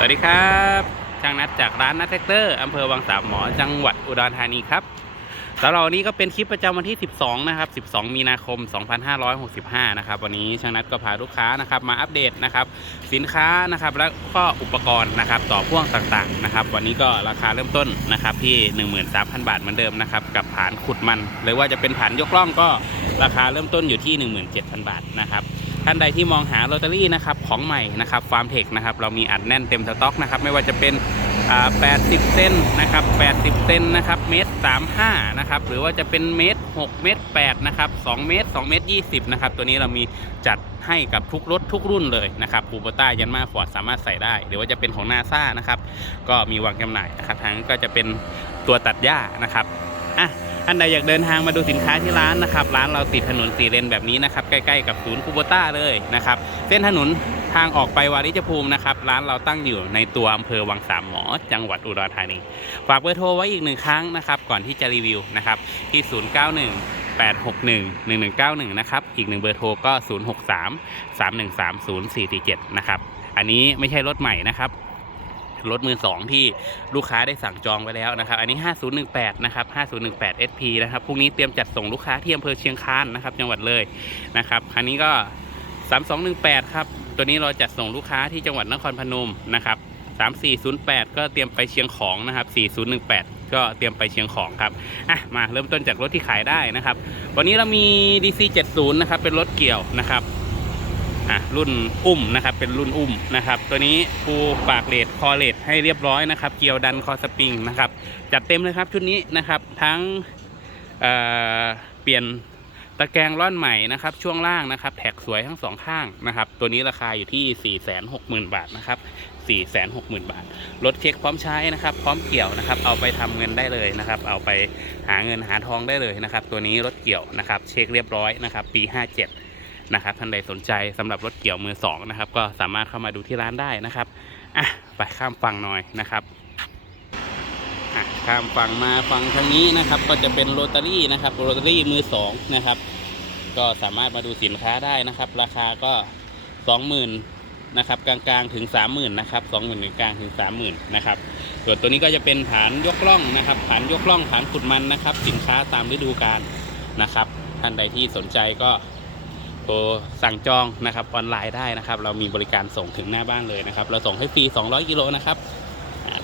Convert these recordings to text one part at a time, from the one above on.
สวัสดีครับช่างนัดจากร้านนัดแท็กเตอร์อำเภอวังสามหมอจังหวัดอุดรธานีครับสำหรับวันนี้ก็เป็นคลิปประจำวันที่ 12 นะครับ 12 มีนาคม 2565 นะครับ วันนี้ช่างนัดก็พาลูกค้านะครับมาอัปเดตนะครับ สินค้านะครับแล้วก็อุปกรณ์นะครับต่อพ่วงต่างๆนะครับ วันนี้ก็ราคาเริ่มต้นนะครับที่ 13,000 บาทเหมือนเดิมนะครับกับผานขุดมัน หรือว่าจะเป็นผานยกล่องก็ราคาเริ่มต้นอยู่ที่ 17,000 บาทนะครับ ท่านใดที่มองหาลอตเตอรี่นะครับของใหม่นะครับฟาร์มเทคนะครับเรามีอัดแน่นเต็มสต็อกนะครับไม่ว่าจะเป็น80 เซนนะครับ80 เซนนะครับเมตร 35 นะครับ หรือว่าจะเป็นเมตร 6 เมตร 8 นะครับ 2 เมตร 2 เมตร 20 นะครับ ตัวนี้เรามีจัดให้กับทุกรถทุกรุ่นเลยนะครับปูโบต้ายันมาฟอร์ดสามารถใส่ได้ หรือว่าจะเป็นของนาซานะครับ ก็มีวางจำหน่ายนะครับทั้งก็จะเป็นตัวตัดหญ้านะครับ อะ ท่านใดอยากเดินทางมาดูสินค้าที่ร้านนะครับ ร้านเราติดถนนสี่เลนแบบนี้นะครับ ใกล้ๆกับศูนย์คูโบต้าเลยนะครับ เส้นถนนทางออกไปวาริจภูมินะครับ ร้านเราตั้งอยู่ในตัวอำเภอวังสามหมอ จังหวัดอุดรธานี ฝากเบอร์โทรไว้อีกหนึ่งครั้งนะครับ ก่อนที่จะรีวิวนะครับที่ 091 861 1191 นะครับ อีกหนึ่งเบอร์โทรก็ 063 313 0447 นะครับ อันนี้ไม่ใช่รถใหม่นะครับ รถมือสองที่ลูกค้าได้สั่งจองไว้แล้วนะครับ อันนี้ 5018 นะครับ 5018 SP นะครับ พรุ่งนี้เตรียมจัดส่งลูกค้าที่อำเภอเชียงคานนะครับ จังหวัดเลยนะครับ คันนี้ก็ 3218 ครับ ตัวนี้เราจัดส่งลูกค้าที่จังหวัดนครพนมนะครับ 3408 ก็เตรียมไปเชียงของนะครับ 4018 ก็เตรียมไปเชียงของครับ อะ มาเริ่มต้นจากรถที่ขายได้นะครับ วันนี้เรามี DC 70 นะครับ เป็นรถเกี่ยวนะครับ อะรุ่นอุ้มนะครับเป็นรุ่นอุ้มนะครับ ตัวนี้ปูปากเลดคอเลดให้เรียบร้อยนะครับ เกียวดันคอสปริงนะครับจัดเต็มเลยครับชุดนี้นะครับทั้งเเปลี่ยนตะแกรงร่อนใหม่นะครับ ช่วงล่างนะครับ แท็กสวยทั้งสองข้างนะครับ ตัวนี้ราคาอยู่ที่ 460,000 บาทนะครับ460,000 บาท รถเช็คพร้อมใช้นะครับ พร้อมเกี่ยวนะครับ เอาไปทำเงินได้เลยนะครับ เอาไปหาเงินหาทองได้เลยนะครับ ตัวนี้รถเกี่ยวนะครับ เช็คเรียบร้อยนะครับ ปี 57 นะครับท่านใดสนใจสำหรับรถเกี่ยวมือสองนะครับก็สามารถเข้ามาดูที่ร้านได้นะครับอะไปข้ามฝั่งหน่อยนะครับอะข้ามฝั่งมาฝั่งทางนี้นะครับ ก็จะเป็นโรตารี่นะครับโรตารี่มือสองนะครับ ก็สามารถมาดูสินค้าได้นะครับ ราคาก็สองหมื่นนะครับกลางๆถึงสามหมื่นนะครับสองหมื่นกลางถึงสามหมื่นนะครับส่วนตัวนี้ก็จะเป็นฐานยกล่องนะครับฐานยกล่องฐานขุดมันนะครับ สินค้าตามฤดูกาลนะครับท่านใดที่สนใจก็ โทรสั่งจองนะครับออนไลน์ได้นะครับ เรามีบริการส่งถึงหน้าบ้านเลยนะครับ เราส่งให้ฟรี 200 กิโลนะครับ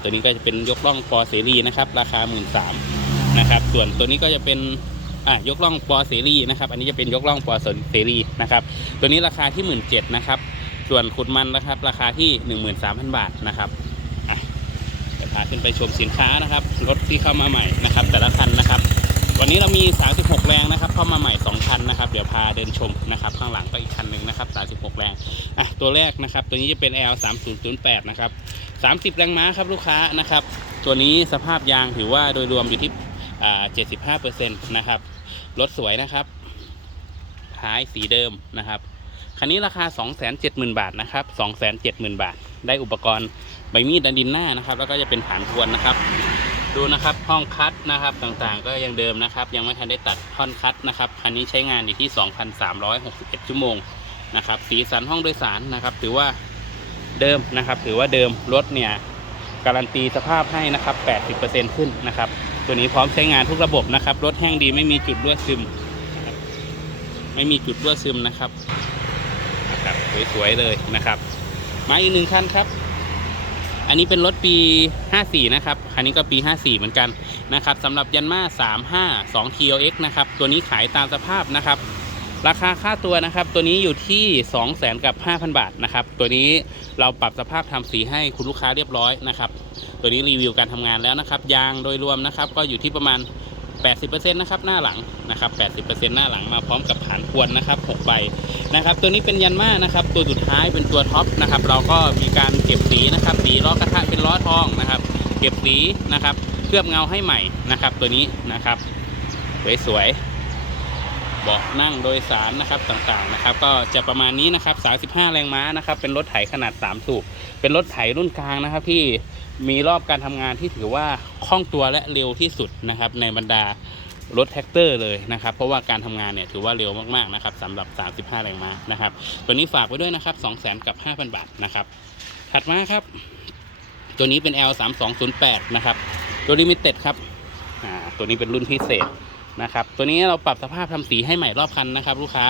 ตัวนี้ก็จะเป็นยกล่องปอเสรีนะครับ ราคา 1 3ื่นนะครับ ส่วนตัวนี้ก็จะเป็นยกล่องปอเสรีนะครับ อันนี้จะเป็นยกล่องปอเสรีนะครับ ตัวนี้ราคาที่ 1 7ื่นนะครับ ส่วนขุดมันนะครับ ราคาที่ 13,000 บาทนะครับอะเดี๋ยวพาขึ้นไปชมสินค้านะครับ รถที่เข้ามาใหม่นะครับ แต่ละคันนะครับ วันนี้เรามี 36 แรงนะครับ เข้ามาใหม่ 2 คันนะครับ เดี๋ยวพาเดินชมนะครับ ข้างหลังก็อีกคันหนึ่งนะครับ 36 แรง อะ ตัวแรกนะครับ ตัวนี้จะเป็น L 3008นะครับ 30 แรงม้าครับลูกค้านะครับ ตัวนี้สภาพยางถือว่าโดยรวมอยู่ที่อ่า75%นะครับ รถสวยนะครับ ท้ายสีเดิมนะครับ คันนี้ราคา 270,000 บาทนะครับ 270,000 บาท ได้อุปกรณ์ใบมีดดันดินหน้านะครับ แล้วก็จะเป็นฐานทวนนะครับ ดูนะครับห้องคัดนะครับต่างๆ ก็ยังเดิมนะครับ ยังไม่ทันได้ตัดท่อนคัดนะครับคันนี้ใช้งานอยู่ที่ 2,361 ชั่วโมงนะครับ สีสันห้องโดยสารนะครับ ถือว่าเดิมนะครับ ถือว่าเดิมรถเนี่ยการันตีสภาพให้นะครับ 80%ขึ้นนะครับ ตัวนี้พร้อมใช้งานทุกระบบนะครับ รถแห้งดีไม่มีจุดรั่วซึม ไม่มีจุดรั่วซึมนะครับนะครับ สวยๆเลยนะครับ มาอีกหนึ่งคันครับ อันนี้เป็นรถปี 54 นะครับ คันนี้ก็ปี 54 เหมือนกันนะครับสำหรับยันมา35 2 TLX นะครับ ตัวนี้ขายตามสภาพนะครับ ราคาค่าตัวนะครับ ตัวนี้อยู่ที่ 200,000กับ 5,000 บาทนะครับ ตัวนี้เราปรับสภาพทำสีให้คุณลูกค้าเรียบร้อยนะครับ ตัวนี้รีวิวการทำงานแล้วนะครับ ยางโดยรวมนะครับ ก็อยู่ที่ประมาณ 80%นะครับหน้าหลังนะครับ80%หน้าหลังมาพร้อมกับฐานควนนะครับ6ใบนะครับตัวนี้เป็นยันมานะครับตัวสุดท้ายเป็นตัวท็อปนะครับเราก็มีการเก็บสีนะครับสีล้อกระทะเป็นล้อทองนะครับ เก็บสีนะครับเคลือบเงาให้ใหม่นะครับ ตัวนี้นะครับสวยๆเบาะนั่งโดยสารนะครับต่างๆนะครับ ก็จะประมาณนี้นะครับ35 แรงม้านะครับเป็นรถไถขนาด 3 สูบเป็นรถไถรุ่นกลางนะครับที่ มีรอบการทำงานที่ถือว่าคล่องตัวและเร็วที่สุดนะครับ ในบรรดารถแท็กเตอร์เลยนะครับ เพราะว่าการทำงานเนี่ยถือว่าเร็วมากๆนะครับสำหรับ 35 แรงม้านะครับ ตัวนี้ฝากไว้ด้วยนะครับ 200,000 กับ 5,000 บาทนะครับ ถัดมาครับ ตัวนี้เป็น L 3 2 0 8 นะครับตัวลิมิเต็ดครับตัวนี้เป็นรุ่นพิเศษนะครับ ตัวนี้เราปรับสภาพทำสีให้ใหม่รอบคันนะครับ ลูกค้า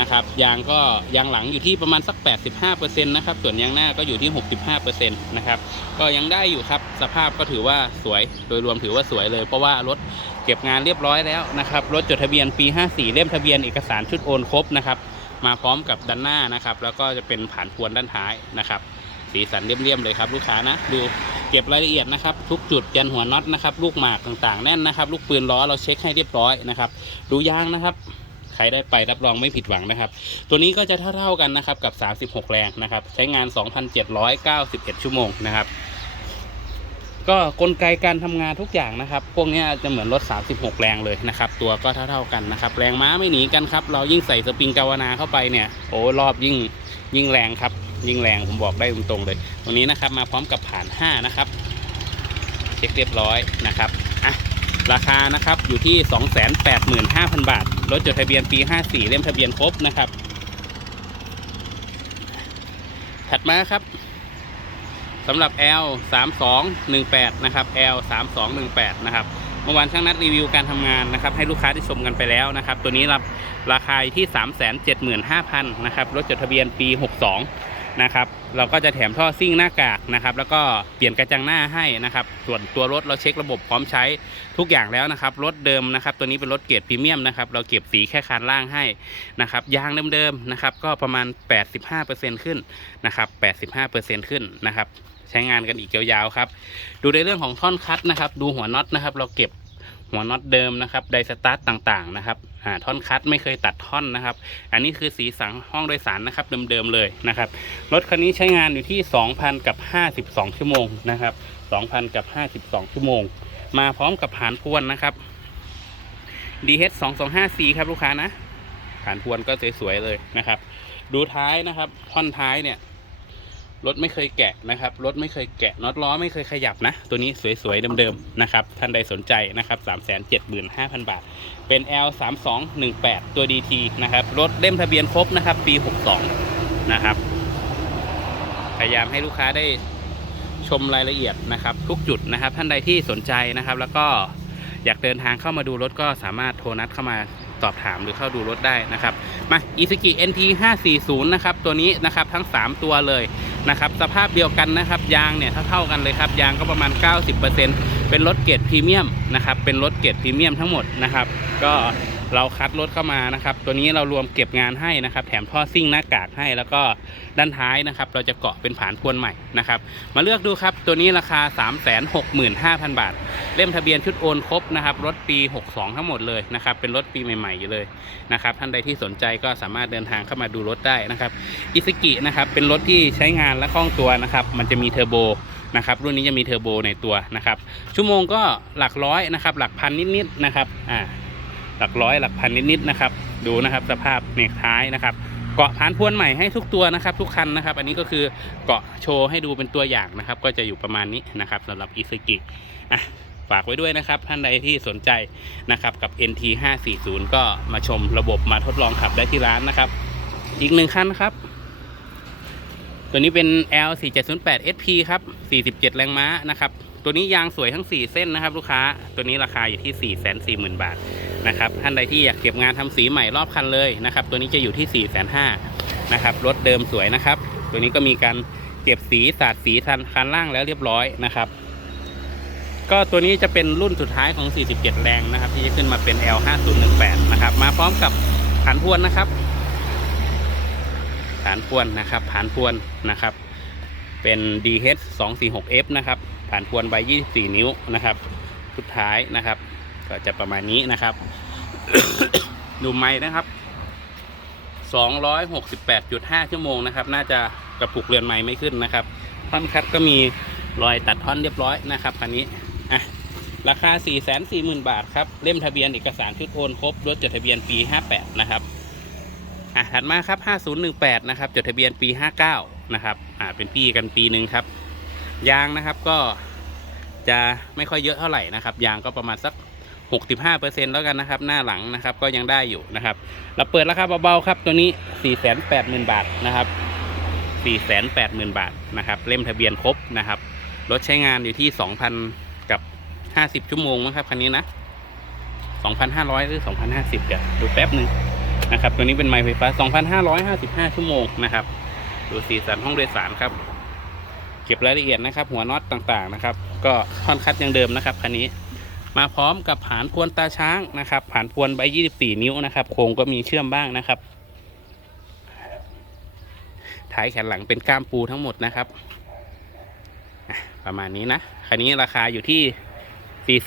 นะครับ ยางก็ยางหลังอยู่ที่ประมาณสัก 85%นะครับ ส่วนยางหน้าก็อยู่ที่ 65%นะครับ ก็ยังได้อยู่ครับ สภาพก็ถือว่าสวย โดยรวมถือว่าสวยเลย เพราะว่ารถเก็บงานเรียบร้อยแล้วนะครับ รถจดทะเบียนปี 54 เล่มทะเบียนเอกสารชุดโอนครบนะครับ มาพร้อมกับด้านหน้านะครับ แล้วก็จะเป็นผ่านพวนด้านท้ายนะครับ สีสันเรียมๆเลยครับ ลูกค้านะ ดูเก็บรายละเอียดนะครับ ทุกจุดยันหัวน็อตนะครับ ลูกหมากต่างๆ แน่นนะครับ ลูกปืนล้อเราเช็คให้เรียบร้อยนะครับ ดูยางนะครับ ใครได้ไปรับรองไม่ผิดหวังนะครับ ตัวนี้ก็จะเท่าๆกันนะครับกับ 36 แรงนะครับ ใช้งาน 2,791 ชั่วโมงนะครับก็กลไกการทำงานทุกอย่างนะครับ พวกนี้จะเหมือนรถ 36 แรงเลยนะครับ ตัวก็เท่า ๆกันนะครับ แรงม้าไม่หนีกันครับ เรายิ่งใส่สปริงกาวนาเข้าไปเนี่ย โอ้รอบยิ่งยิ่งแรงครับ ยิ่งแรงผมบอกได้ตรงๆเลย ตรงนี้นะครับมาพร้อมกับผ่าน 5 นะครับ เช็คเรียบร้อยนะครับ อะ ราคานะครับอยู่ที่ 285,000 บาท รถจดทะเบียนปี 54 เล่มทะเบียนครบนะครับ ถัดมาครับสำหรับ L 3218นะครับ L 3218นะครับเมื่อวานช่างนัดรีวิวการทำงานนะครับ ให้ลูกค้าได้ชมกันไปแล้วนะครับ ตัวนี้รับราคาที่ 375,000นะครับรถจดทะเบียนปี 62 นะครับ เราก็จะแถมท่อซิ่งหน้ากากนะครับ แล้วก็เปลี่ยนกระจังหน้าให้นะครับ ส่วนตัวรถเราเช็คระบบพร้อมใช้ทุกอย่างแล้วนะครับ รถเดิมนะครับ ตัวนี้เป็นรถเกียรติพรีเมียมนะครับ เราเก็บสีแค่คานล่างให้นะครับ ยางเดิมๆนะครับ ก็ประมาณ 85%ขึ้นนะครับ 85%ขึ้นนะครับใช้งานกันอีกยาวๆครับ ดูในเรื่องของท่อนคัดนะครับ ดูหัวน็อตนะครับ เราเก็บหัวน็อตเดิมนะครับ ไดสตาร์ตต่างๆนะครับ อ่าท่อนคัดไม่เคยตัดท่อนนะครับ อันนี้คือสีสังห้องโดยสารนะครับเดิมๆเลยนะครับรถคันนี้ใช้งานอยู่ที่ 2,000 กับ 52 ชั่วโมงนะครับ 2,000 กับ 52 ชั่วโมง มาพร้อมกับผานพวนนะครับ DH 225C ครับลูกค้านะผานพวนก็สวยๆเลยนะครับ ดูท้ายนะครับท่อนท้ายเนี่ย รถไม่เคยแกะนะครับ รถไม่เคยแกะน็อตล้อไม่เคยขยับนะ ตัวนี้สวยๆเดิมๆนะครับ ท่านใดสนใจนะครับ 375,000 บาท เป็น L 3 2 1 8ตัว DT นะครับ รถเล่มทะเบียนครบนะครับ ปี 62 นะครับ พยายามให้ลูกค้าได้ชมรายละเอียดนะครับ ทุกจุดนะครับ ท่านใดที่สนใจนะครับ แล้วก็อยากเดินทางเข้ามาดูรถก็สามารถโทรนัดเข้ามาสอบถามหรือเข้าดูรถได้นะครับ มา i s u z u k i NT 540นะครับ ตัวนี้นะครับทั้ง 3 ตัวเลย นะครับสภาพเดียวกันนะครับยางเนี่ยเท่ากันเลยครับยางก็ประมาณ 90%เป็นรถเกรดพรีเมียมนะครับเป็นรถเกรดพรีเมียมทั้งหมดนะครับก็ เราคัดรถเข้ามานะครับ ตัวนี้เรารวมเก็บงานให้นะครับ แถมท่อซิ่งหน้ากากให้แล้วก็ด้านท้ายนะครับ เราจะเกาะเป็นผานพวนใหม่นะครับ มาเลือกดูครับ ตัวนี้ราคา 365,000 บาท เล่มทะเบียนชุดโอนครบนะครับ รถปี 62 ทั้งหมดเลยนะครับ เป็นรถปีใหม่ๆอยู่เลยนะครับ ท่านใดที่สนใจก็สามารถเดินทางเข้ามาดูรถได้นะครับ อิสกินะครับ เป็นรถที่ใช้งานและคล่องตัวนะครับ มันจะมีเทอร์โบนะครับรุ่นนี้จะมีเทอร์โบในตัวนะครับ ชั่วโมงก็หลักร้อยนะครับ หลักพันนิดๆนะครับ อ่า หลักร้อยหลักพันนิดๆนะครับ ดูนะครับสภาพเนกท้ายนะครับ เกาะผานพวนใหม่ให้ทุกตัวนะครับ ทุกคันนะครับ อันนี้ก็คือเกาะโชว์ให้ดูเป็นตัวอย่างนะครับ ก็จะอยู่ประมาณนี้นะครับสำหรับอิสกิอะฝากไว้ด้วยนะครับ ท่านใดที่สนใจนะครับกับ NT 540ก็มาชมระบบมาทดลองขับได้ที่ร้านนะครับ อีกหนึ่งคันครับ ตัวนี้เป็น L 4708 SP ครับ 47 แรงม้านะครับ ตัวนี้ยางสวยทั้ง 4 เส้นนะครับ ลูกค้า ตัวนี้ราคาอยู่ที่ 440,000 บาท นะครับท่านใดที่อยากเก็บงานทำสีใหม่รอบคันเลยนะครับ ตัวนี้จะอยู่ที่4,500,000นะครับรถเดิมสวยนะครับ ตัวนี้ก็มีการเก็บสีสาดสีทันคันล่างแล้วเรียบร้อยนะครับ ก็ตัวนี้จะเป็นรุ่นสุดท้ายของ 47 แรงนะครับ ที่จะขึ้นมาเป็น L 5018 นะครับ มาพร้อมกับฐานพวนนะครับฐานพวนนะครับฐานพวนนะครับ เป็น DH 2 4 6 F นะครับฐานพวนใบ24 นิ้วนะครับ สุดท้ายนะครับ ก็จะประมาณนี้นะครับ ดูไม้นะครับ 268.5 ชั่วโมงนะครับ น่าจะกระปุกเรือนไม้ไม่ขึ้นนะครับ ท่อนคัดก็มีรอยตัดท่อนเรียบร้อยนะครับคันนี้อะราคา 440,000 บาทครับ เล่มทะเบียนเอกสารชุดโอนครบรถจดทะเบียนปี 58 นะครับอะถัดมาครับ 5018 นะครับ จดทะเบียนปี 59 นะครับอ่าเป็นปีกันปีหนึ่งครับ ยางนะครับก็จะไม่ค่อยเยอะเท่าไหร่นะครับ ยางก็ประมาณสัก 65%แล้วกันนะครับ หน้าหลังนะครับก็ยังได้อยู่นะครับ เราเปิดราคาเบาๆครับตัวนี้ 480,000 บาทนะครับ 480,000 บาทนะครับเล่มทะเบียนครบนะครับรถใช้งานอยู่ที่ 2,000 กับ 50 ชั่วโมงนะครับคันนี้นะ 2,500 หรือ 2,050 เดี๋ยวดูแป๊บหนึ่งนะครับตัวนี้เป็นไมค์ไฟฟ้า 2,555 ชั่วโมงนะครับ ดูสีสันห้องโดยสารครับ เก็บรายละเอียดนะครับ หัวน็อตต่างๆนะครับ ก็ท่อนคัดยังเดิมนะครับคันนี้ มาพร้อมกับผานพวนตาช้างนะครับ ผานพวนใบ24 นิ้วนะครับ โครงก็มีเชื่อมบ้างนะครับ ท้ายแขนหลังเป็นก้ามปูทั้งหมดนะครับ ประมาณนี้นะคันนี้ราคาอยู่ที่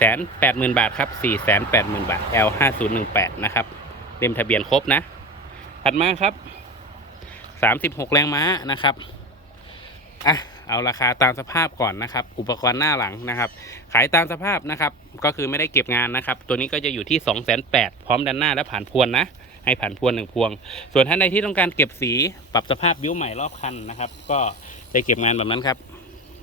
480,000 บาทครับ480,000 บาท L 5018 นะครับ เล่มทะเบียนครบนะ ถัดมาครับ 36 แรงม้านะครับ อะ เอาราคาตามสภาพก่อนนะครับ อุปกรณ์หน้าหลังนะครับ ขายตามสภาพนะครับ ก็คือไม่ได้เก็บงานนะครับ ตัวนี้ก็จะอยู่ที่2 8 0 0 0พร้อมด้านหน้าและผ่านพวนนะ ให้ผ่านพวนหนึ่งพวง ส่วนท่านใดที่ต้องการเก็บสีปรับสภาพบิ้วใหม่รอบคันนะครับ ก็จะเก็บงานแบบนั้นครับ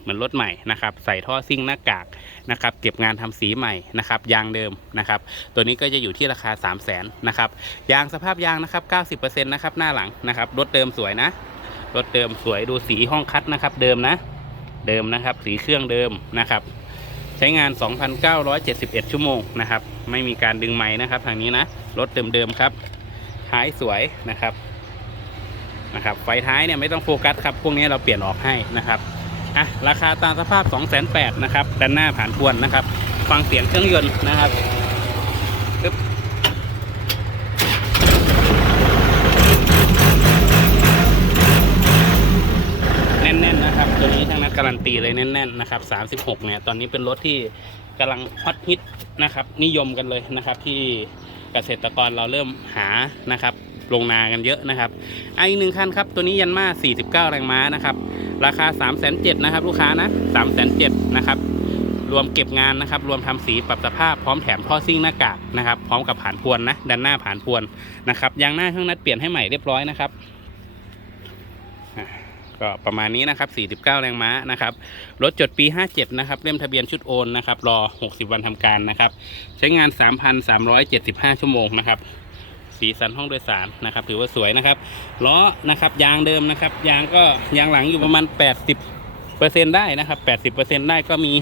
เหมือนรถใหม่นะครับใส่ท่อซิ่งหน้ากากนะครับเก็บงานทำสีใหม่นะครับยางเดิมนะครับตัวนี้ก็จะอยู่ที่ราคา 3 0 0แสนนะครับยางสภาพยางนะครับ90%นะครับหน้าหลังนะครับรถเดิมสวยนะรถเดิมสวยดูสีห้องคัดนะครับเดิมนะ เดิมนะครับสีเครื่องเดิมนะครับใช้งาน 2,971 ชั่วโมงนะครับไม่มีการดึงไม้นะครับทางนี้นะรถเดิมๆครับท้ายสวยนะครับนะครับไฟท้ายเนี่ยไม่ต้องโฟกัสครับพวกนี้เราเปลี่ยนออกให้นะครับ อะราคาตามสภาพ 2 8 0 0 0นะครับด้านหน้าผ่านพวนนะครับ ฟังเสียงเครื่องยนต์นะครับปึ๊บแน่นๆนะครับ ตัวนี้ทั้งนั้นการันตีเลยแน่นๆนะครับ36เนี่ยตอนนี้เป็นรถที่กำลังฮอตฮิตนะครับ นิยมกันเลยนะครับที่เกษตรกรเราเริ่มหานะครับ ลงนากันเยอะนะครับอะอีกหนึ่งคันครับตัวนี้ยันมา49 แรงม้านะครับราคา 3 7 0 0 0นะครับลูกค้านะ3 7 0 0 0นะครับรวมเก็บงานนะครับ รวมทำสีปรับสภาพพร้อมแถมท่อซิ่งหน้ากากนะครับ พร้อมกับผ่านพวนนะด้านหน้าผ่านพวนนะครับยางหน้าข้างนัดเปลี่ยนให้ใหม่เรียบร้อยนะครับก็ประมาณนี้นะครับ 49 แรงม้านะครับ รถจดปี 57 นะครับ เล่มทะเบียนชุดโอนนะครับ รอ 60 วันทำการนะครับ ใช้งาน 3,375 ชั่วโมงนะครับ สีสันห้องโดยสารนะครับ ถือว่าสวยนะครับล้อนะครับยางเดิมนะครับ ยางก็ยางหลังอยู่ประมาณ 80เปอร์เซ็นได้นะครับ 80เปอร์เซ็นได้ก็มี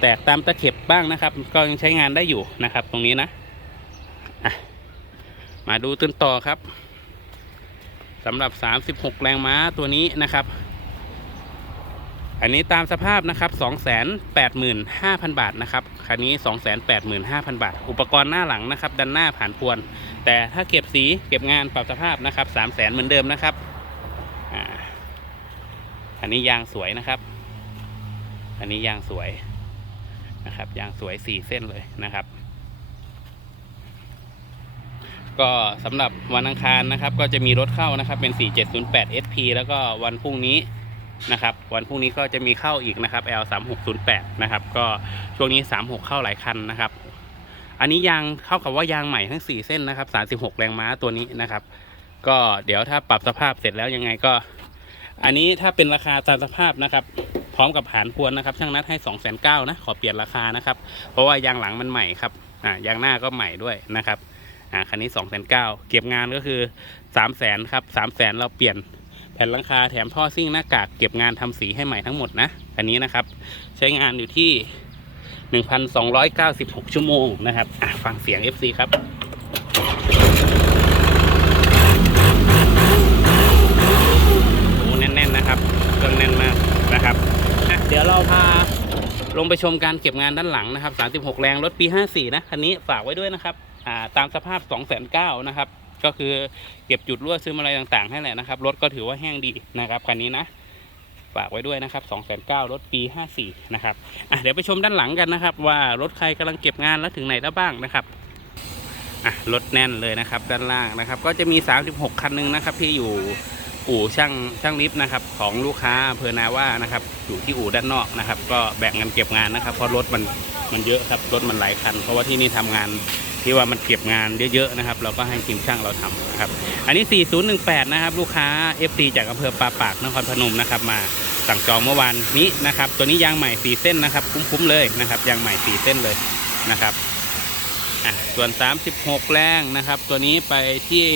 แตกตามตะเข็บบ้างนะครับ ก็ยังใช้งานได้อยู่นะครับ ตรงนี้นะะมาดูต้นต่อครับสำหรับ 36 แรงม้าตัวนี้นะครับ อันนี้ตามสภาพนะครับ 285,000 บาทนะครับ คันนี้ 285,000 บาท อุปกรณ์หน้าหลังนะครับด้านหน้าผ่านพวน แต่ถ้าเก็บสีเก็บงานปรับสภาพนะครับ 300,000 เหมือนเดิมนะครับอันนี้ยางสวยนะครับ อันนี้ยางสวยนะครับ ยางสวยสี่เส้นเลยนะครับ ก็สำหรับวันอังคารนะครับ ก็จะมีรถเข้านะครับ เป็น 4708 SP แล้วก็วันพรุ่งนี้ นะครับ วันพรุ่งนี้ก็จะมีเข้าอีกนะครับ L 3608นะครับ ก็ช่วงนี้ 36 เข้าหลายคันนะครับ อันนี้ยางเข้ากับว่ายางใหม่ทั้ง 4 เส้นนะครับ 36 แรงม้าตัวนี้นะครับ ก็เดี๋ยวถ้าปรับสภาพเสร็จแล้วยังไงก็ อันนี้ถ้าเป็นราคาตามสภาพนะครับ พร้อมกับผานพวนนะครับ ช่างนัดให้ 2 9 0 0 0นะขอเปลี่ยนราคานะครับ เพราะว่ายางหลังมันใหม่ครับอ่ายางหน้าก็ใหม่ด้วยนะครับอ่าคันนี้2 9 0 0 0เก็บงานก็คือ3 0 0 0 0 0ครับ3 0 0 0 0 0เราเปลี่ยน ผ่นหลังคาแถมท่อซิ่งหน้ากากเก็บงานทำสีให้ใหม่ทั้งหมดนะอันนี้นะครับ ใช้งานอยู่ที่ 1,296 ชั่วโมงนะครับฟังเสียง FC ครับโอ้แน่นๆนะครับเครื่องแน่นมากนะครับเดี๋ยวเราพาลงไปชมการเก็บงานด้านหลังนะครับ 36 แรงรถปี 54 นะคันนี้ฝากไว้ด้วยนะครับตามสภาพ 2 9 0 0 0นะครับ ก็คือเก็บจุดรั่วซึมอะไรต่างๆให้แหละนะครับ รถก็ถือว่าแห้งดีนะครับคันนี้นะ ฝากไว้ด้วยนะครับ2 9 0 0 0รถปี 54 นะครับอะเดี๋ยวไปชมด้านหลังกันนะครับ ว่ารถใครกำลังเก็บงานแล้วถึงไหนแล้วบ้างนะครับอะรถแน่นเลยนะครับด้านล่างนะครับ ก็จะมี 36 คันหนึงนะครับที่อยู่อู่ช่างช่างลิฟต์นะครับของลูกค้าอำเพอนาว่านะครับอยู่ที่อู่ด้านนอกนะครับ ก็แบ่งกันเก็บงานนะครับ เพราะรถมันมันเยอะครับรถมันหลายคัน เพราะว่าที่นี่ทำงาน ที่ว่ามันเก็บงานเยอะๆนะครับ เราก็ให้ทีมช่างเราทำนะครับ อันนี้ 4018 นะครับ ลูกค้า FC จากอำเภอปาปากนครพนมนะครับ มาสั่งจองเมื่อวานนี้นะครับ ตัวนี้ยางใหม่4เส้นนะครับ คุ้มๆเลยนะครับยางใหม่4เส้นเลยนะครับอะส่วน 36 แรงนะครับ ตัวนี้ไปที่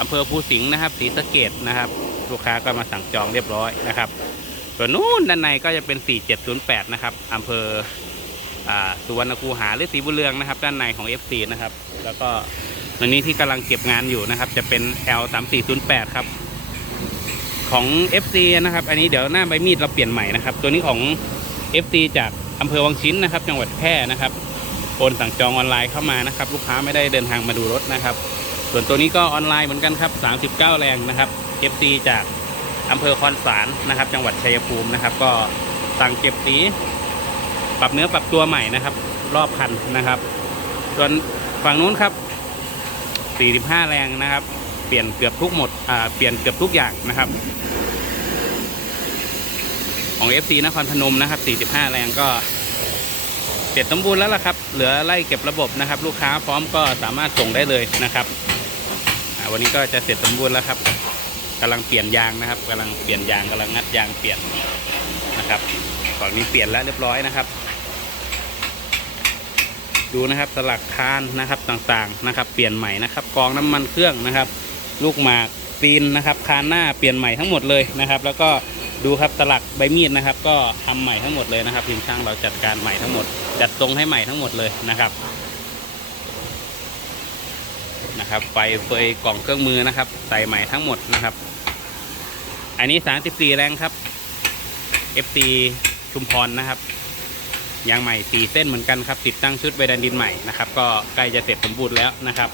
อำเภอภูสิงห์นะครับศรีสะเกดนะครับ ลูกค้าก็มาสั่งจองเรียบร้อยนะครับส่วนนู้นด้านในก็จะเป็น 4708 นะครับอำเภอ สุวรรณคูหาหรือศรีบุเรืองนะครับ ด้านในของ FC นะครับ แล้วก็ตัวนี้ที่กำลังเก็บงานอยู่นะครับ จะเป็น L 3408ครับ ของ FC นะครับ อันนี้เดี๋ยวหน้าใบมีดเราเปลี่ยนใหม่นะครับ ตัวนี้ของ FC จากอำเภอวังชิ้นนะครับ จังหวัดแพร่นะครับโอนสั่งจองออนไลน์เข้ามานะครับ ลูกค้าไม่ได้เดินทางมาดูรถนะครับ ส่วนตัวนี้ก็ออนไลน์เหมือนกันครับ 39 แรงนะครับ FC จากอำเภอคอนสารนะครับ จังหวัดชัยภูมินะครับ ก็สั่งเก็บสี ปรับเนื้อปรับตัวใหม่นะครับ รอบคันนะครับ ส่วนฝั่งนู้นครับ 45 แรงนะครับ เปลี่ยนเกือบทุกหมดอ่าเปลี่ยนเกือบทุกอย่างนะครับ ของ FC นครพนมนะครับ 45 แรงก็เสร็จสมบูรณ์แล้วล่ะครับ เหลือไล่เก็บระบบนะครับ ลูกค้าพร้อมก็สามารถส่งได้เลยนะครับวันนี้ก็จะเสร็จสมบูรณ์แล้วครับกำลังเปลี่ยนยางนะครับกำลังเปลี่ยนยางกำลังงัดยางเปลี่ยนนะครับฝั่งนี้เปลี่ยนแล้วเรียบร้อยนะครับ ดูนะครับสลักคานนะครับต่างๆนะครับ เปลี่ยนใหม่นะครับกองน้ำมันเครื่องนะครับ ลูกหมากตีนนะครับคานหน้าเปลี่ยนใหม่ทั้งหมดเลยนะครับ แล้วก็ดูครับสลักใบมีดนะครับ ก็ทำใหม่ทั้งหมดเลยนะครับทีมช่างเราจัดการใหม่ทั้งหมด จัดทรงให้ใหม่ทั้งหมดเลยนะครับนะครับไฟเฟยกล่องเครื่องมือนะครับ ใส่ใหม่ทั้งหมดนะครับ อันนี้ 34 แรงครับ FC ชุมพรนะครับ ยางใหม่4เส้นเหมือนกันครับ ติดตั้งชุดไบดันดินใหม่นะครับ ก็ใกล้จะเสร็จสมบูรณ์แล้วนะครับ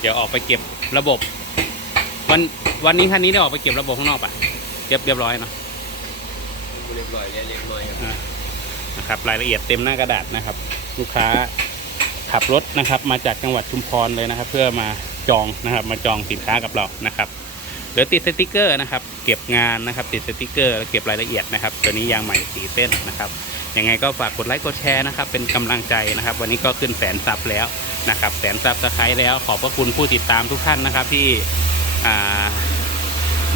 เดี๋ยวออกไปเก็บระบบ วันวันนี้คันนี้ได้ออกไปเก็บระบบข้างนอกปะเรียบเรียบร้อยเนาะเรียบร้อยแล้วเรียบร้อยครับอ่านะครับ รายละเอียดเต็มหน้ากระดาษนะครับ ลูกค้าขับรถนะครับ มาจากจังหวัดชุมพรเลยนะครับ เพื่อมาจองนะครับ มาจองสินค้ากับเรานะครับเหลือติดสติกเกอร์นะครับ เก็บงานนะครับ ติดสติกเกอร์แล้วเก็บรายละเอียดนะครับ ตัวนี้ยางใหม่สีเส้นนะครับ ยังไงก็ฝากกดไลค์กดแชร์นะครับ เป็นกำลังใจนะครับ วันนี้ก็ขึ้นแสนซับแล้วนะครับแสนซับสไครต์แล้วขอบพระคุณผู้ติดตามทุกท่านนะครับที่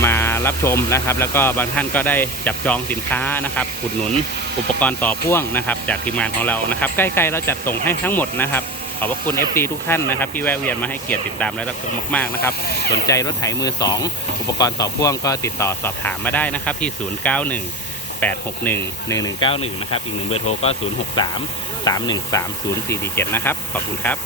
มารับชมนะครับ แล้วก็บางท่านก็ได้จับจองสินค้านะครับอุดหนุนอุปกรณ์ต่อพ่วงนะครับ จากทีมงานของเรานะครับ ใกล้ๆเราจัดส่งให้ทั้งหมดนะครับขอบพระคุณ FC ทุกท่านนะครับที่แวะเวียนมาให้เกียรติติดตามและรับชมมากๆนะครับสนใจรถไถมือ 2 อุปกรณ์ต่อพ่วงก็ติดต่อสอบถามมาได้นะครับที่ 091 861 1191 นะครับ อีกหนึ่งเบอร์โทรก็ 063 313 0447 นะครับ ขอบคุณครับ